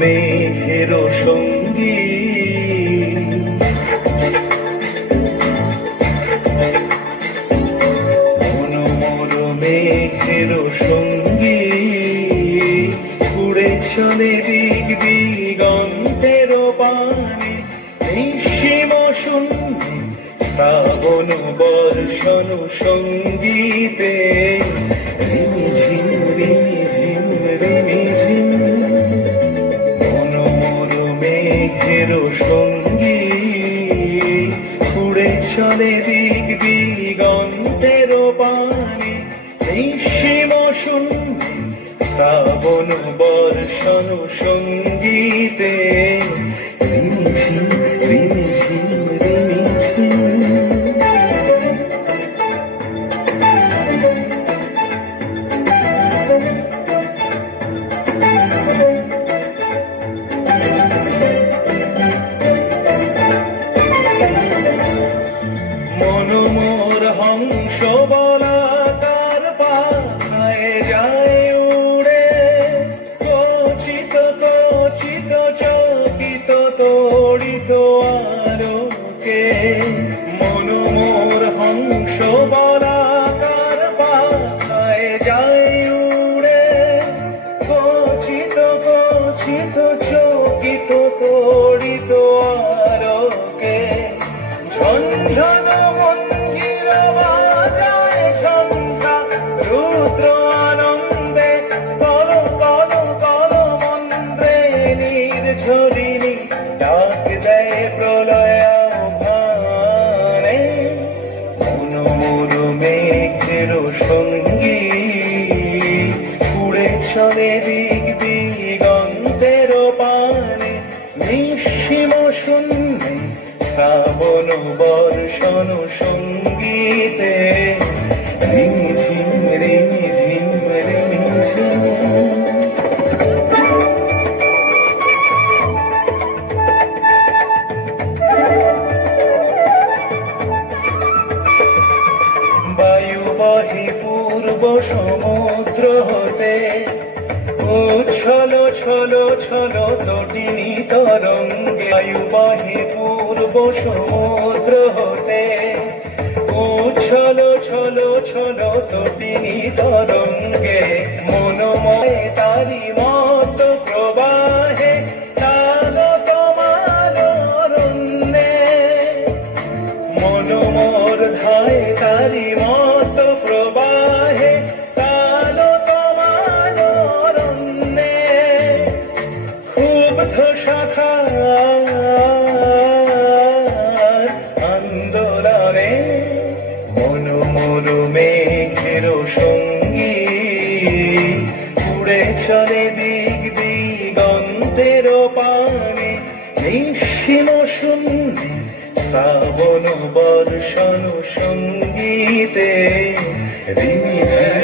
মেঘের সঙ্গী মনোমর মেঘের সঙ্গী উড়ে চলে দিক দিগন্তের পানে নিঃসীম শূন্যে শ্রাবণ বর্ষণ সঙ্গীতে রিমিঝিম রিমিঝিম রিমিঝিম মেঘের সঙ্গী উড়ে চলে দিক দিগন্তের পানে নিঃসীম শূন্যে শ্রাবণ বর্ষণ সঙ্গীতে রিমিঝিম রিমিঝিম রিমিঝিম মনোমর হংস বলাকার পায়ে যায় উড়ে কচিত কচিত চকিত তড়িত আলোকে মনোমর হংস বলাকার পায়ে যায় উড়ে কচিত কচিত চকিত তড়িত আলোকে ঝনঝন মঞ্জির বাজায় ঝঞ্ঝা রুদ্র আনন্দে কল কল কল মন্ত্রে নির্ঝরিণী ডাক দেয় প্রলয় আহ্বানে মনোমর মেঘের সঙ্গী উড়ে চলে দিক দিগন্তের পানে নিঃসীম শূন্যে শ্রাবণ বর্ষণ সঙ্গীতে রিমিঝিম রিমিঝিম রিমিঝিম বায়ু বহে পূর্ব সমুদ্র হতে উচ্ছল ছল ছল তটিনী তরঙ্গে বায়ু বহে পূর্ব সমুদ্র হতে উচ্ছল ছল ছল তটিনী তরঙ্গে মনোময় তারি মত প্রবাহে তাল তোমার অরণ্যে মনোমর ধায় তারি মত প্রবাহে তাল তোমার অরণ্যে ক্ষুব্ধ শাখার আন্দোলনে মনোমর মেঘের সঙ্গী উড়ে চলে দিক দিগন্তের পানে নিঃসীম শূন্যে শ্রাবণ বর্ষণ সঙ্গীতে রিমিঝিম